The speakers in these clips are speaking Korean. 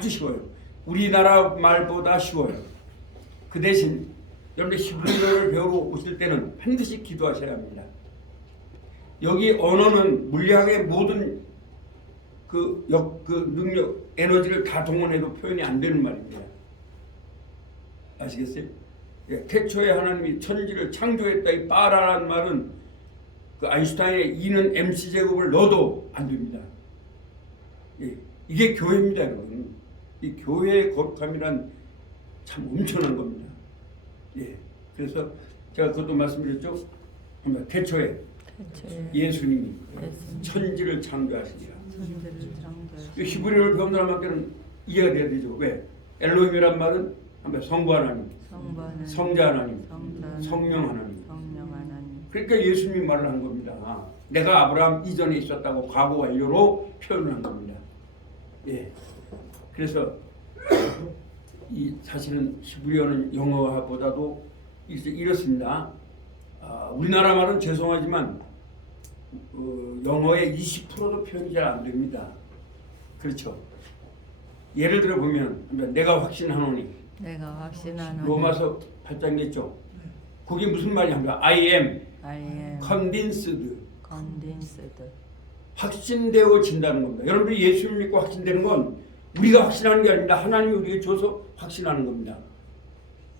아주 쉬워요. 우리나라 말보다 쉬워요. 그 대신 여러분들 히브리어를 배우러 오실 때는 반드시 기도하셔야 합니다. 여기 언어는 물리학의 모든 그 능력, 에너지를 다 동원해도 표현이 안 되는 말입니다. 아시겠어요? 예, 태초에 하나님이 천지를 창조했다. 이 빠라라는 말은 그 아인슈타인의 E는 MC 제곱을 넣어도 안 됩니다. 예, 이게 교회입니다, 여러분. 이 교회의 거룩함이란 참 엄청난 겁니다. 예, 그래서 제가 그것도 말씀드렸죠. 태초에 예수님이 천지를 창조하시니라. 히브리어를 배운 사람한테는 이해가 돼야 되죠. 왜? 엘로힘이란 말은 성부 하나님, 성자 하나님, 성령 하나님. 그러니까 예수님이 말을 한 겁니다. 내가 아브라함 이전에 있었다고 과거 완료로 표현을 한 겁니다. 예. 그래서 이 사실은 히브리어는 영어보다도 이렇습니다. 우리나라 말은 죄송하지만 영어의 20%도 표현이 잘 안 됩니다. 그렇죠. 예를 들어 보면 내가 확신하노니. 로마서 8장 냈죠. 그게 무슨 말이냐? I am convinced. 확신되어진다는 겁니다. 여러분들이 예수를 믿고 확신되는 건 우리가 확신하는 게 아닙니다. 하나님이 우리에게 줘서 확신하는 겁니다.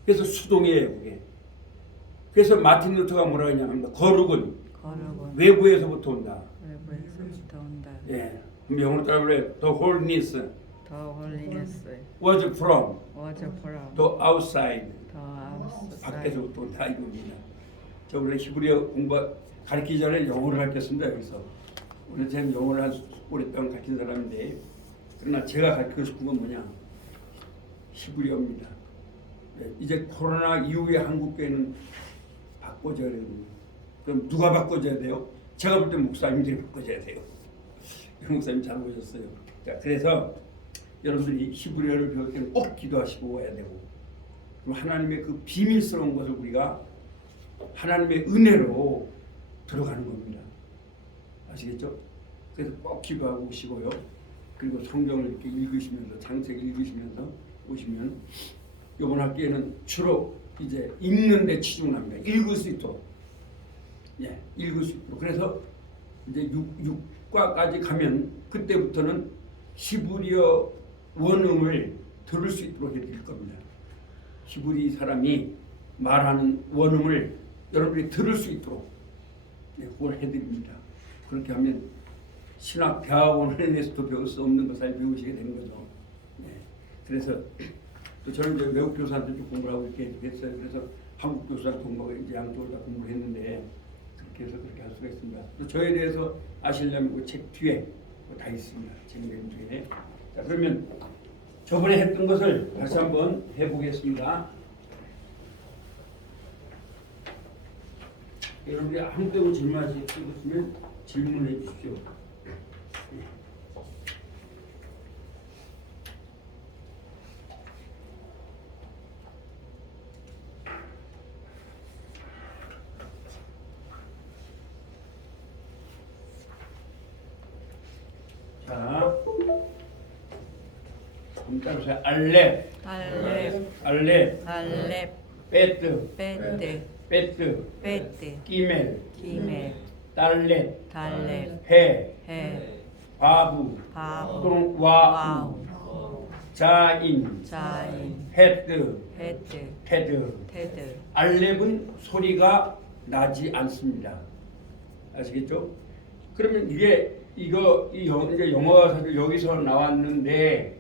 그래서 수동이에요, 그게. 그래서 마틴 루터가 뭐라 하냐면 거룩은 외부에서부터 온다. 예, 영어로 따라볼래. The holiness was from the outside. 밖에서부터 온다 이겁니다. 저 원래 히브리어 공부 가르치기 전에 영어를 가르쳤습니다. 여기서 원래 제가 영어를 한 오랫동안 가르친 사람인데, 그러나 제가 가르치고 싶은 건 뭐냐? 히브리어입니다. 이제 코로나 이후에 한국교회는 바꿔줘야 됩니다. 그럼 누가 바꿔줘야 돼요? 제가 볼 때 목사님들이 바꿔줘야 돼요. 목사님 잘 보셨어요. 자, 그래서 여러분들이 히브리어를 배울 때는 꼭 기도하시고 와야 되고, 그럼 하나님의 그 비밀스러운 것을 우리가 하나님의 은혜로 들어가는 겁니다. 아시겠죠? 그래서 꼭 기도하고 오시고요. 그리고 성경을 이렇게 읽으시면서, 창세기 읽으시면서 오시면, 이번 학기에는 주로 이제 읽는 데 치중을 합니다. 읽을 수 있도록. 예, 읽을 수 있도록. 그래서 이제 6과까지 가면 그때부터는 히브리어 원음을 들을 수 있도록 해드릴 겁니다. 히브리 사람이 말하는 원음을 여러분이 들을 수 있도록, 예, 그걸 해드립니다. 그렇게 하면 신학 대학원에서도 배울 수 없는 것을 배우시게 되는 거죠. 예, 그래서 또 저는 이제 외국 교사한테 공부를 하고 이렇게 했어요. 그래서 한국 교사 공부가 이제 양쪽을 다 공부를 했는데, 그렇게 해서 그렇게 할 수가 있습니다. 또 저에 대해서 아시려면 그 책 뒤에 다 있습니다. 책 뒤에. 자, 그러면 저번에 했던 것을 다시 한번 해보겠습니다. 여러분이 아무 때고 질문하시면 질문해 주십시오. 자, 따라서 알렙, 베트, 끼멜, 달렛, 해, 바부, 또는 와우, 자인, 헤드, 테드. 알렙은 소리가 나지 않습니다. 아시겠죠? 그러면 이제 영어가 사실 여기서 나왔는데,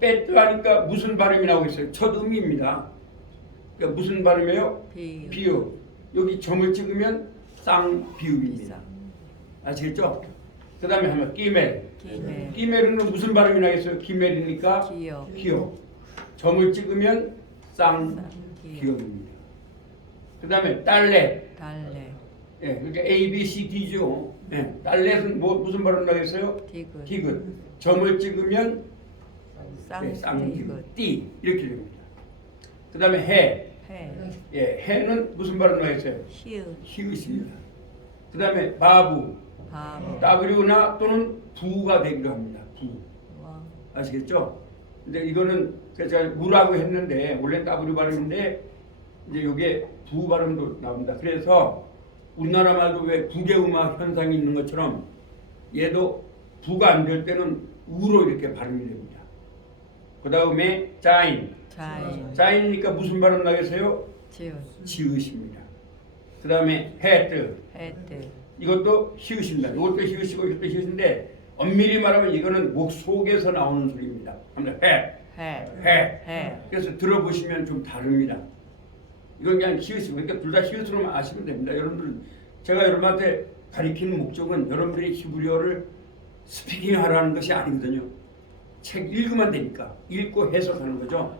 베트 하니까 무슨 발음이 나오겠어요? 첫 음입니다. 그러니까 무슨 발음이에요? 비읍. 여기 점을 찍으면 쌍비읍입니다. 아시겠죠? 그 다음에 하면 끼멜은 무슨 발음이 나겠어요? 기멜이니까 기역. 점을 찍으면 쌍기역입니다. 그 다음에 딸렛. 예, 그러니까 A, B, C, D죠. 예, 딸렛은 무슨 발음 나겠어요? 디귿. 점을 찍으면 쌍디귿. 띠 이렇게 됩니다. 그 다음에 해. 예, 해는 무슨 발음 나겠어요? 히읗입니다. 그 다음에 바부. W나 또는 부가 되기도 합니다. 부. 아시겠죠? 근데 이거는 제가 무라고 했는데 원래 W 발음인데 이제 이게 부 발음도 나옵니다. 그래서 우리나라 말도 왜 부재음화 현상이 있는 것처럼 얘도 부가 안 될 때는 우로 이렇게 발음이 됩니다. 그 다음에 자인. 자인이니까 무슨 발음 나겠어요? 지읒입니다. 그 다음에 헤드. 이것도 히읗입니다. 이것도 히읗이고 이것도 히읗인데 엄밀히 말하면 이거는 목 속에서 나오는 소리입니다. 해. 그래서 들어보시면 좀 다릅니다. 이건 그냥 히읗이고 그러니까 둘 다 히읗으로만 아시면 됩니다. 여러분들 제가 여러분한테 가리키는 목적은 여러분들이 히브리어를 스피킹하라는 것이 아니거든요. 책 읽으면 되니까 읽고 해석하는 거죠.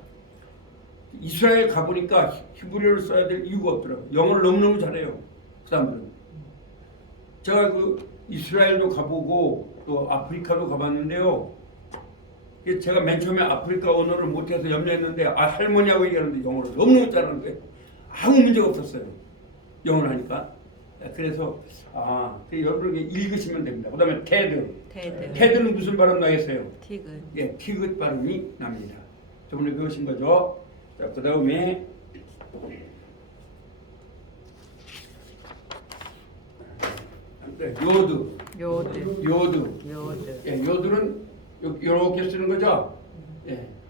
이스라엘 가보니까 히브리어를 써야 될 이유가 없더라고요. 영어를 너무너무 잘해요. 그 사람들은. 제가 그 이스라엘도 가보고 또 아프리카도 가봤는데요. 제가 맨 처음에 아프리카 언어를 못해서 염려했는데 할머니하고 얘기하는데 영어를 너무너무 잘하는데 아무 문제가 없었어요. 영어를 하니까. 그래서 여러분이 읽으시면 됩니다. 그 다음에 테드는 무슨 발음 나겠어요? 티귿. 티귿 발음이 납니다. 저번에 배우신 거죠. 자, 그 다음에 요드는 요렇게 쓰는 거죠.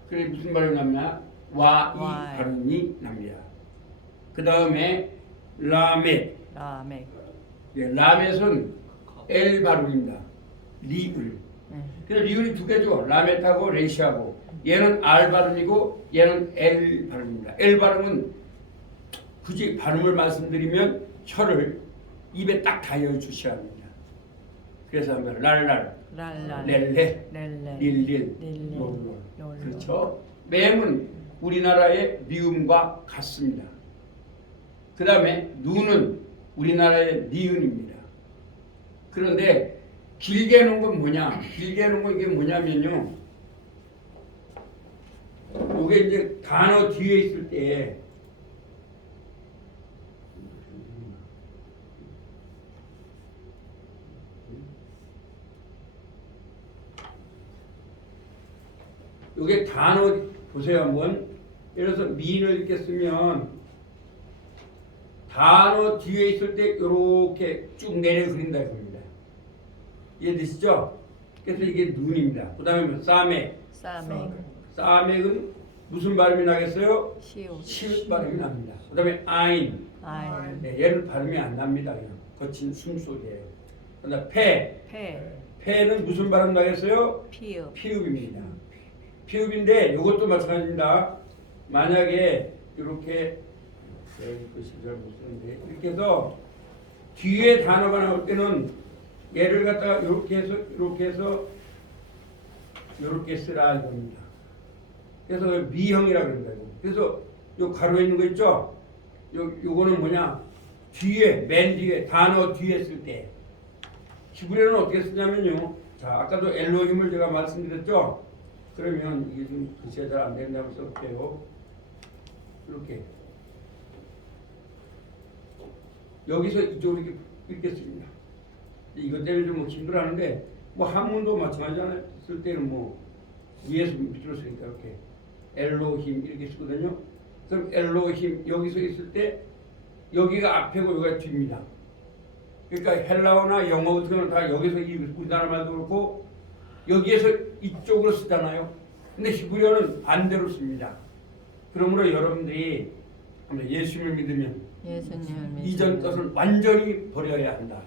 그래 무슨 발음이 납니까? 와이 발음이 납니다. 그 다음에 라멧. 라멧은 L 발음입니다. 리을. 그래서 리을이 두 개죠. 라멧하고 레시하고. 얘는 R 발음이고 얘는 L 발음입니다. L 발음은 굳이 발음을 말씀드리면 혀를 입에 딱 닿여 주셔야 합니다. 그래서 하면 랄랄, 렐레, 릴릴, 롤롤. 그렇죠. 맴은 우리나라의 미음과 같습니다. 그 다음에 누는 우리나라의 니은입니다. 그런데 길게 놓은 건 뭐냐? 길게 놓은 건 이게 뭐냐면요. 이게 이제 단어 뒤에 있을 때 이게 단어 보세요 한번. 예를 들어서 민을 이렇게 쓰면 단어 뒤에 있을 때 이렇게 쭉 내려 그린다 이겁니다. 이해되시죠? 그래서 이게 눈입니다. 그 다음에 싸맥은 무슨 발음이 나겠어요? 시읒 발음이 납니다. 그 다음에 아인. 얘는 발음이 안 납니다. 그냥 거친 숨소리예요. 그 다음에 페는 무슨 발음 나겠어요? 피읍입니다. 피읍인데 이것도 마찬가지입니다. 만약에 이렇게 이렇게 해서 뒤에 단어가 나올 때는 얘를 갖다가 이렇게 해서 이렇게 쓰라 이겁니다. 그래서 미형이라 그런다. 그래서 요 가로에 있는 거 있죠? 요거는 뭐냐? 맨 뒤에 단어 뒤에 쓸 때 히브리어는 어떻게 쓰냐면요. 자, 아까도 엘로힘을 제가 말씀드렸죠? 그러면 이게 좀 글씨가 잘 안 된다고 써볼게요. 이렇게 여기서 이쪽으로 이렇게 읽겠습니다. 이것 때문에 좀 힘들어하는데 뭐 한문도 마찬가지잖아요. 쓸 때는 뭐 위에서 밑으로 쓰니까 이렇게 엘로힘 이렇게 쓰거든요. 그럼 엘로힘 여기서 있을 때 여기가 앞이고 여기가 뒤입니다. 그러니까 헬라어나 영어 같은 경우는 다 여기서 우리나라 말도 그렇고 여기에서 이쪽으로 쓰잖아요. 근데 히브리어는 반대로 씁니다. 그러므로 여러분들이 예수님을 믿으면 이전 것은 완전히 버려야 한다.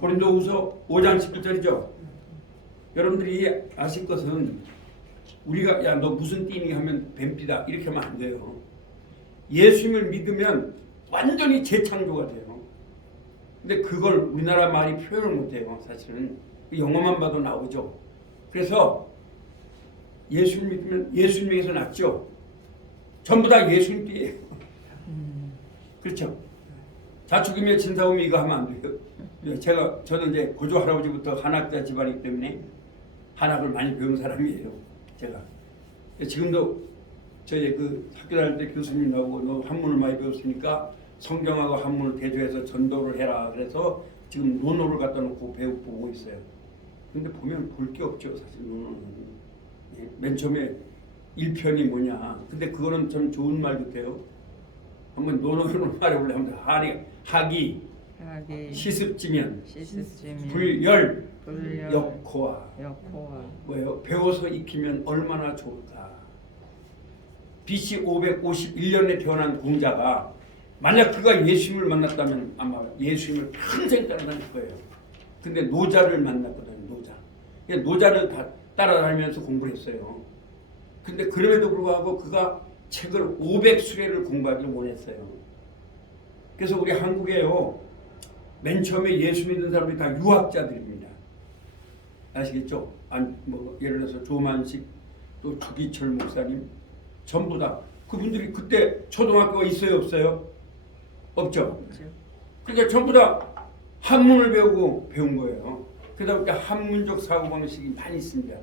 고린도후서 5장 11절이죠. 여러분들이 아실 것은 우리가 야 너 무슨 띠니 하면 뱀띠다 이렇게 하면 안 돼요. 예수님을 믿으면 완전히 재창조가 돼요. 근데 그걸 우리나라 말이 표현을 못해요. 사실은 영어만 봐도 나오죠. 그래서 예수님 믿으면 예수님에게서 났죠. 전부 다 예수님 띠예요. 그렇죠. 자축이며 진사오미 이거 하면 안 돼요. 저는 이제 고조 할아버지부터 한학자 집안이기 때문에 한학을 많이 배운 사람이에요. 제가 지금도 저희 그 학교 다닐 때 교수님 나오고 너 한문을 많이 배웠으니까 성경하고 한문을 대조해서 전도를 해라. 그래서 지금 논어를 갖다 놓고 보고 있어요. 근데 보면 볼 게 없죠, 사실. 예, 맨 처음에 1편이 뭐냐. 근데 그거는 좀 좋은 말 같아요. 한번 논어로 말해볼래 하면 하기, 시습지면, 불열, 역호화. 뭐예요? 배워서 익히면 얼마나 좋을까. BC 551년에 태어난 공자가 만약 그가 예수님을 만났다면 아마 예수님을 평생 따라다닐 거예요. 근데 노자를 만났거든요. 노자를 따라다니면서 공부를 했어요. 근데 그럼에도 불구하고 그가 책을 500수레를 공부하기를 원했어요. 그래서 우리 한국에요, 맨 처음에 예수 믿는 사람들이 다 유학자들입니다. 아시겠죠? 뭐 예를 들어서 조만식, 또 주기철 목사님, 전부 다 그분들이 그때 초등학교가 있어요, 없어요? 없죠. 그러니까 전부 다 한문을 배운 거예요. 그러다 보니까 한문적 사고방식이 많이 있습니다.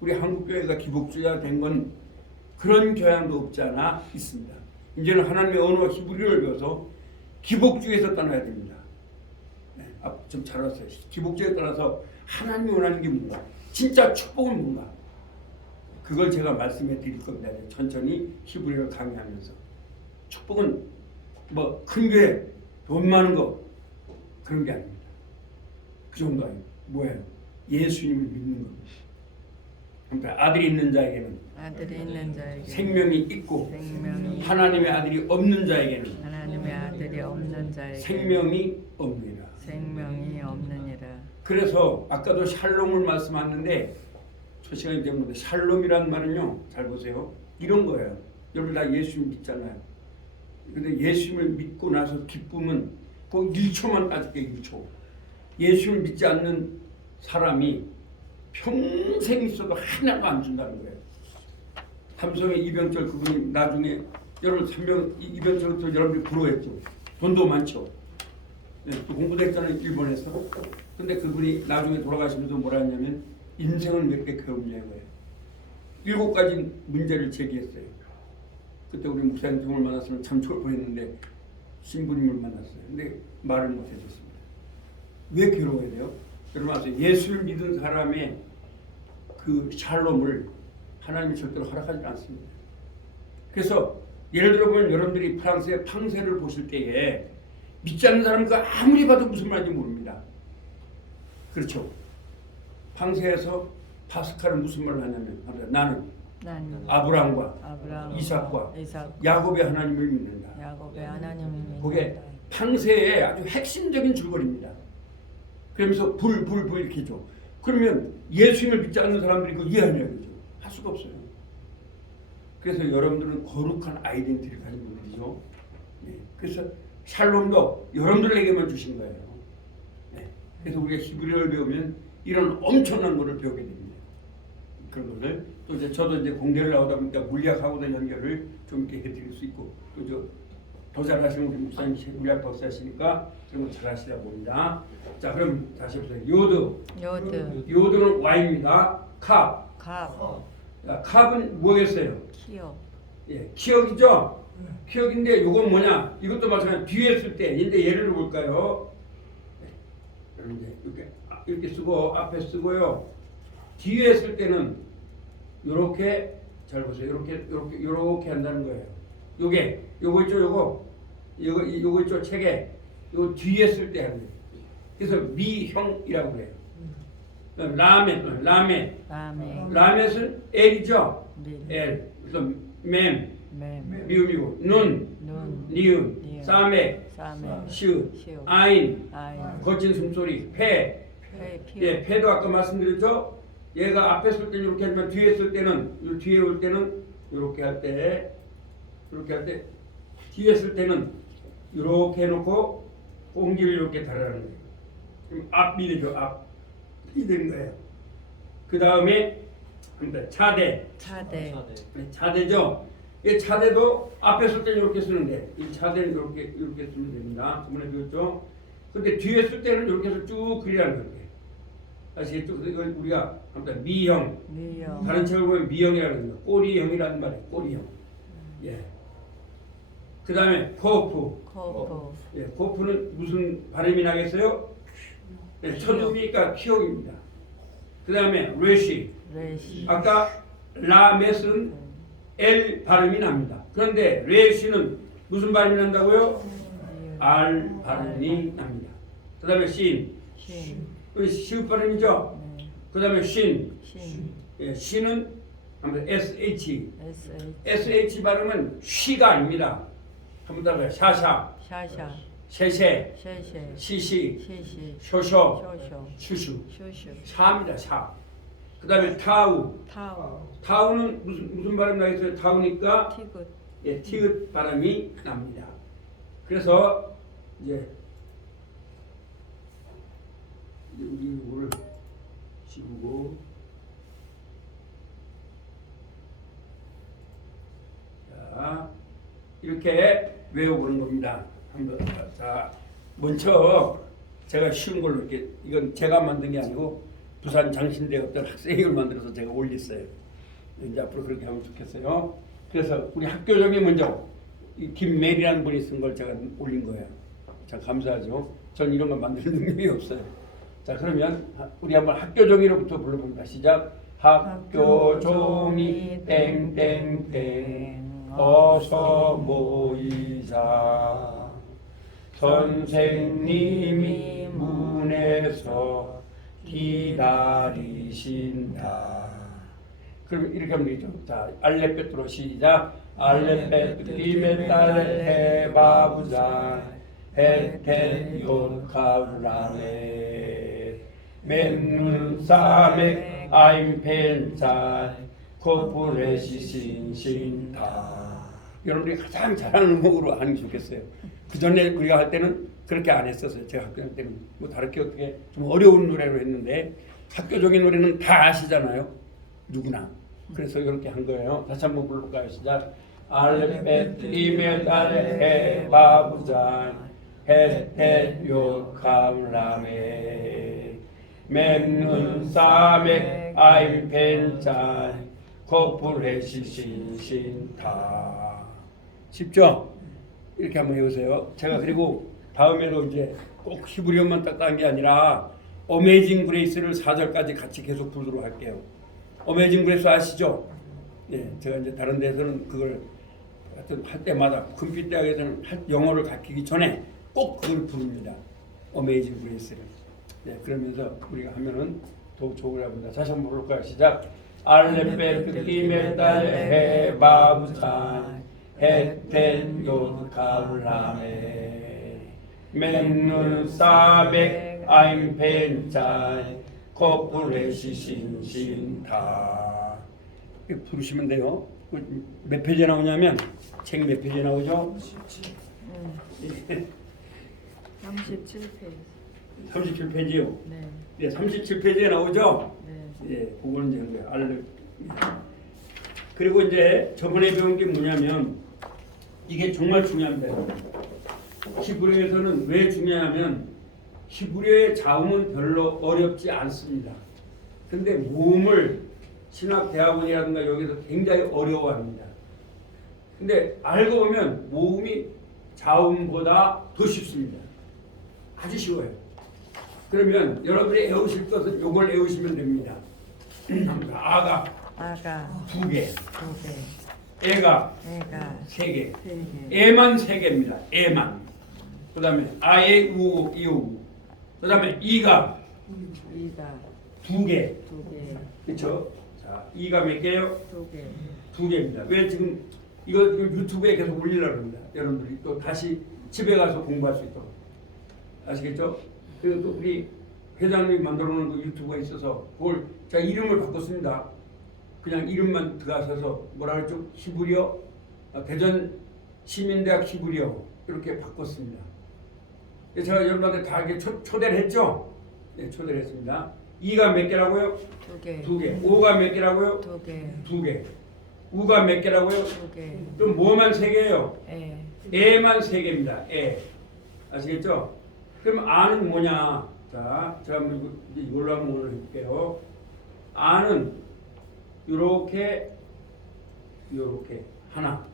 우리 한국교회가 기복주의가 된 건 그런 교양도 없지 않아 있습니다. 이제는 하나님의 언어 히브리어를 배워서 기복주의에서 떠나야 됩니다. 네, 좀 잘 왔어요. 기복주의에 따라서 하나님이 원하는 게 뭔가, 진짜 축복은 뭔가, 그걸 제가 말씀해 드릴 겁니다. 천천히 히브리어를 강의하면서. 축복은 뭐 큰 교회, 돈 많은 거 그런 게 아닙니다. 그 정도 아니에요. 뭐예요? 예수님을 믿는 겁니다. 그러니까 아들이 있는 자에게는 생명이 있고 하나님의 아들이 없는 자에게는 생명이 없느니라. 그래서 아까도 샬롬을 말씀하셨는데 저 시간이 때문에 샬롬이라는 말은요, 잘 보세요. 이런 거예요. 여러분 다 예수님 믿잖아요. 근데 예수님을 믿고 나서 기쁨은 그 1초만 따질게, 1초. 예수를 믿지 않는 사람이 평생 있어도 하나도 안 준다는 거예요. 삼성의 이병철 그분이 나중에 여러분 이병철도 여러분이 부러워했죠. 돈도 많죠. 네, 또 공부도 했잖아요, 일본에서. 근데 그분이 나중에 돌아가시면서 뭐라 했냐면 인생을 몇 개 겪었냐는 거예요. 7가지 문제를 제기했어요. 그때 우리 목사님 등을 만났으면 참 좋을 뻔했는데 신부님을 만났어요. 근데 말을 못 해줬습니다. 왜 괴로워야 돼요? 여러분 아세요? 예수를 믿은 사람의 그 샬롬을 하나님이 절대로 허락하지 않습니다. 그래서 예를 들어 보면 여러분들이 프랑스의 팡세를 보실 때에 믿지 않는 사람은 아무리 봐도 무슨 말인지 모릅니다. 그렇죠? 팡세에서 파스칼은 무슨 말을 하냐면 나는 아브라함과 이삭과 야곱의 하나님을 믿는다. 그게 팡세의 아주 핵심적인 줄거리입니다. 그러면서 불 이렇게 줘. 그러면 예수님을 믿지 않는 사람들이 그거 이해하냐고 그러죠. 할 수가 없어요. 그래서 여러분들은 거룩한 아이덴티티를 가진 분들이죠. 네. 그래서 샬롬도 여러분들에게만 주신 거예요. 네. 그래서 우리가 히브리어를 배우면 이런 엄청난 것을 배우게 됩니다. 그런 것을 또 이제 저도 이제 공대를 나오다 보니까 물리학하고도 연결을 좀 이렇게 해드릴 수 있고 또 더 잘하시는 우리 목사님 물리학 박사시니까 그런 거 잘하시다 봅니다. 자, 그럼 다시 보세요. 요드는 Y입니다. 캅. 자, 캅은 뭐겠어요? 키역. 예, 키역이죠. 키역인데 요건 뭐냐? 이것도 마찬가지로 뒤에 쓸 때, 근데 예를 볼까요? 여러분 이제 이렇게 쓰고 앞에 쓰고요. 뒤에 쓸 때는 요렇게 잘 보세요. 요렇게 한다는 거예요. 요거 있죠, 요거 있죠, 책에 요 뒤에 쓸 때 하는 거예요. 그래서 미형이라고 그래요. 라멧은 L이죠. L. 그래서 미음이고 니은, 사메, 시읒, 아인, 거친 숨소리, 예, 패도 아까 말씀드렸죠. 얘가 앞에 쓸 때는 이렇게 하지만 뒤에 쓸 때는 뒤에 올 때는 이렇게 할 때 뒤에 쓸 때는 이렇게 해놓고 공기를 이렇게 달아라는 거예요. 그럼 앞미래죠. 앞이 되는 거예요. 그 다음에 차대죠. 이 차대도 앞에 쓸 때는 이렇게 쓰는데 이 차대는 이렇게 쓰면 됩니다. 저번에 배웠죠. 근데 뒤에 쓸 때는 이렇게 해서 쭉 그리라는 거예요. 아시겠죠? 이걸 우리가 미형. 다른 책을 보면 미형이라고 합니다. 꼬리형이라는 말이에요. 꼬리형. 예. 그 다음에 코프. 예, 코프는 무슨 발음이 나겠어요? 네, 첫음이니까 키역입니다. 그 다음에 레시. 아까 라мет은 L 발음이 납니다. 그런데 레시는 무슨 발음이 난다고요? R 발음이 납니다. 그 다음에 신. 시읒 발음이죠? 그 다음에 신. 예, 신은 SH. SH 발음은 쉬가 아닙니다. 한번 더 봐요. 샤샤. 셰셰. 시시. 쇼쇼. 슈슈. 샤입니다. 샤. 그 다음에 타우. 타우는 무슨 발음 나겠어요? 타우니까 티귿. 예, 티귿 발음이 납니다. 그래서 이제 우리 이거를 씌우고 자 이렇게 외워보는 겁니다. 한번 자 먼저 제가 쉬운 걸로 이렇게 이건 제가 만든 게 아니고 부산 장신대 어떤 학생이 만들어서 제가 올렸어요. 이제 앞으로 그렇게 하면 좋겠어요. 그래서 우리 학교정이 먼저 이 김메리라는 분이 쓴 걸 제가 올린 거예요. 자 감사하죠. 전 이런 거 만드는 능력이 없어요. 자 그러면 우리 한번 학교종이로부터 불러봅니다. 시작. 학교종이 땡땡땡 어서 모이자. 선생님이 문에서 기다리신다. 그럼 이렇게 하면 되죠. 자 알렙벳으로 시작. 알렙벳 리메 딸레 헤바부자 헤텐 요카브라레 맨눈 사멕 아임펜자 코프레시 신신다. 여러분들이 가장 잘하는 음악으로 하는 게 좋겠어요. 그 전에 우리가 할 때는 그렇게 안 했었어요. 제가 학교 때는 뭐 다르게 어떻게 좀 어려운 노래로 했는데 학교적인 노래는 다 아시잖아요. 누구나. 그래서 이렇게 한 거예요. 다시 한번 불러볼까요? 시작. 알렙벳 리메 딸레 헤바부자 헤텐 요카브라메 맨눈 사멕 아임펜자 코프레시 신신타. 쉽죠? 이렇게 한번 해보세요. 제가 그리고 다음에도 이제 꼭 히브리어만 딱 딴 게 아니라 어메이징 그레이스를 4절까지 같이 계속 부르도록 할게요. 어메이징 그레이스 아시죠? 예, 제가 이제 다른 데서는 그걸 하여튼 할 때마다 금빛 대학에서는 영어를 가르치기 전에 꼭 그걸 부릅니다. 어메이징 그레이스를. 예, 그러면서 우리가 하면은 더욱 좋으라 합니다. 다시 한번 부를까요? 시작. 알렙벳 리메달레 헤바부자 헤텐 요카블라메 맨눈 사벡 아임펜자 코프레시 신신타. 이렇게 부르시면 돼요. 몇 페이지에 나오냐면 책 몇 페이지에 나오죠? 37페이지. 37페이지요. 네. 네, 37페이지에 나오죠? 네. 예, 그거는 이제 거예요. 그리고 이제 저번에 배운 게 뭐냐면 이게 정말 중요합니다. 히브리어에서는 왜 중요하면 히브리어의 자음은 별로 어렵지 않습니다. 근데 모음을 신학대학원이라든가 여기서 굉장히 어려워합니다. 근데 알고 보면 모음이 자음보다 더 쉽습니다. 아주 쉬워요. 그러면 여러분이 외우실 것은 이걸 외우시면 됩니다. 아가 두 개, 애가 세 개, 애만 세 개입니다. 애만. 그 다음에 아예 우 이우. 그 다음에 이가 두 개. 그렇죠? 자, 이가 몇 개요? 두 개입니다. 왜 지금 이거 유튜브에 계속 올리려고 합니다. 여러분들이 또 다시 집에 가서 공부할 수 있도록. 아시겠죠? 그리고 또 우리 회장님이 만들어 놓은 그 유튜브가 있어서 그걸 제가 이름을 바꿨습니다. 그냥 이름만 들어가셔서 뭐라 그랬죠? 히브리어 대전 시민대학 히브리어 이렇게 바꿨습니다. 제가 여러분한테 다 이렇게 초대를 했죠? 네, 초대를 했습니다. 2가 몇 개라고요? 두 개. 5가 몇 개라고요? 두 개. 우가 몇 개라고요? 또 뭐만 세 개예요? 애만 세 개입니다. 애. 아시겠죠? 그럼 아는 뭐냐? 자, 제가 한번 이걸로 한번 오늘 해볼게요. 아는 요렇게 하나.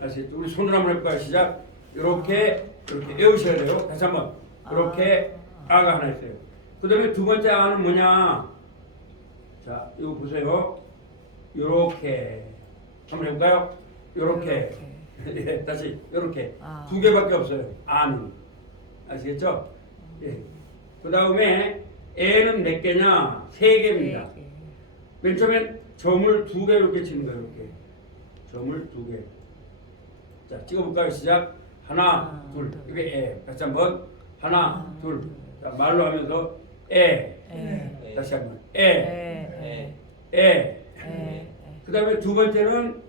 아시겠죠? 우리 손으로 한번 해볼까요? 시작. 요렇게 외우셔야 돼요. 다시 한번. 요렇게 아가 하나 있어요. 그 다음에 두 번째 아는 뭐냐? 자, 이거 보세요. 요렇게 한번 해볼까요? 요렇게. 예, 다시 요렇게. 아. 두 개밖에 없어요. 아는. 아시겠죠? 예. 그 다음에 애는 몇 개냐? 세 개입니다. 맨 처음엔 점을 두 개 이렇게 치는 거예요. 이렇게. 점을 두 개. 자, 찍어볼까요? 시작. 하나, 둘. 이게 애. 다시 한번. 하나, 둘. 자, 말로 하면서 애. 다시 한번. 애. 그 다음에 두 번째는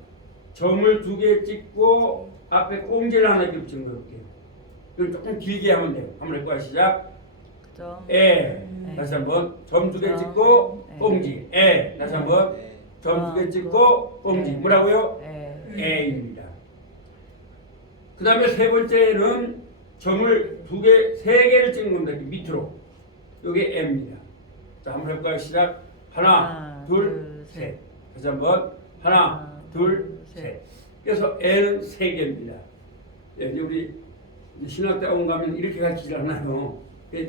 점을 두 개 찍고 앞에 꽁지를 하나 붙이는 거예요. 이렇게. 이걸 조금 길게 하면 돼요. 한번 해볼까요? 시작. 다시 한번. 점 두 개 찍고 꽁지. 다시 한번. 점 두 개 찍고 꽁지. 뭐라고요? 애입니다. 그 다음에 세 번째는 점을 두 개, 세 개를 찍는 겁니다. 이렇게 밑으로. 이게 애입니다. 자, 한번 해볼까요? 시작. 하나, 둘, 셋. 다시 한번. 하나, 둘, 셋. 그래서 애는 세 개입니다. 예, 이제 우리 신학대학원 가면 이렇게 가르치지 않아요.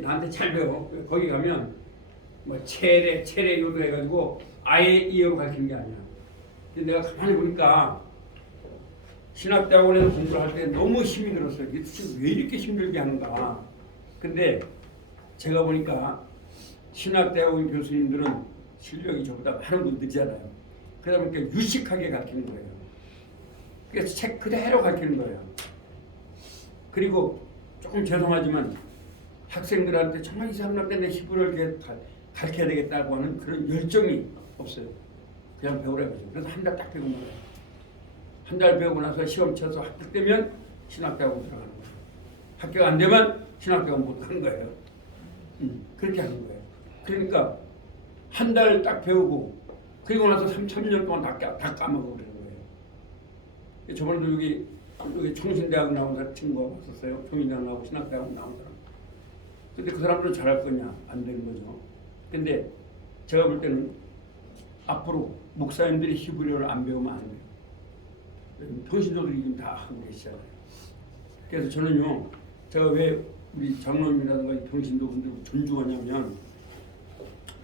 나한테 잘 배워. 거기 가면 뭐 체례 요도 해가지고 아예 이해로 가르치는 게 아니야. 근데 내가 가만히 보니까 신학대학원에서 공부를 할 때 너무 힘이 들었어요. 왜 이렇게 힘들게 하는가. 근데 제가 보니까 신학대학원 교수님들은 실력이 저보다 많은 분들이잖아요. 그러다 보니까 유식하게 가르치는 거예요. 그래서 책 그대로 가르치는 거예요. 그리고 조금 죄송하지만 학생들한테 정말 이 사람한테 내 희부를 가르쳐야 되겠다고 하는 그런 열정이 없어요. 그냥 배우라고 하죠. 그래서 한 달 딱 배우는 거예요. 한 달 배우고 나서 시험 쳐서 합격되면 신학대학원 들어가는 거예요. 합격 안 되면 신학대학원 못 가는 거예요. 그렇게 하는 거예요. 그러니까 한 달 딱 배우고 그리고 나서 3년 동안 다 까먹어 그러는 거예요. 저번에도 여기 총신대학 나온 사람 친구가 왔었어요. 총신대학 나오고 신학대학 나온 사람. 근데 그 사람들은 잘할 거냐? 안 되는 거죠. 근데 제가 볼 때는 앞으로 목사님들이 히브리어를 안 배우면 안 돼요. 평신도들이 지금 다 하고 계시잖아요. 그래서 저는요, 제가 왜 우리 장로님이라든가 평신도 분들을 존중하냐면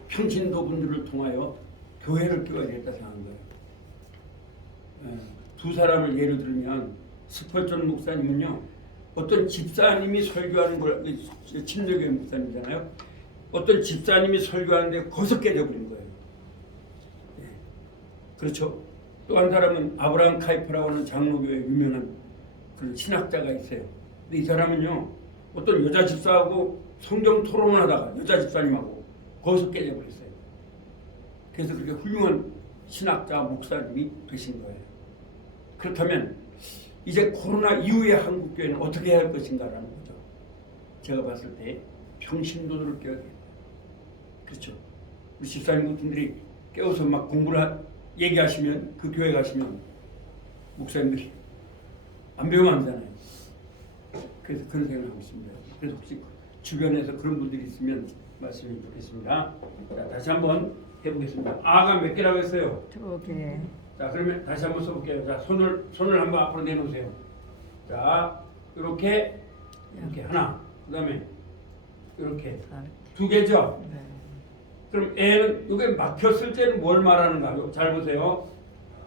평신도 분들을 통하여 교회를 끼워야 되겠다 생각한 거예요. 두 사람을 예를 들면 스펄전 목사님은요, 어떤 집사님이 설교하는 걸, 침례교회 목사님이잖아요. 어떤 집사님이 설교하는데 거기서 깨져버린 거예요. 네. 그렇죠. 또 한 사람은 아브라함 카이프라고 하는 장로교회 유명한 그런 신학자가 있어요. 근데 이 사람은요, 어떤 여자 집사하고 성경 토론을 하다가 여자 집사님하고 거기서 깨져버렸어요. 그래서 그렇게 훌륭한 신학자 목사님이 되신 거예요. 그렇다면 이제 코로나 이후에 한국교회는 어떻게 해야 할 것인가라는 거죠. 제가 봤을 때 평신도들을 깨워야 됩니다. 그렇죠. 우리 집사님 분들이 깨워서 막 공부를 얘기하시면 그 교회 가시면 목사님들이 안 배우면 안 되잖아요. 그래서 그런 생각을 하고 있습니다. 그래서 혹시 주변에서 그런 분들이 있으면 말씀해 주겠습니다. 자, 다시 한번 해보겠습니다. 아가 몇 개라고 했어요? 2개. 자, 그러면 다시 한번 써볼게요. 자, 손을 한번 앞으로 내놓으세요. 자, 이렇게 하나. 그다음에 이렇게 두 개죠. 네. 그럼 애는 이게 막혔을 때는 뭘 말하는가? 잘 보세요.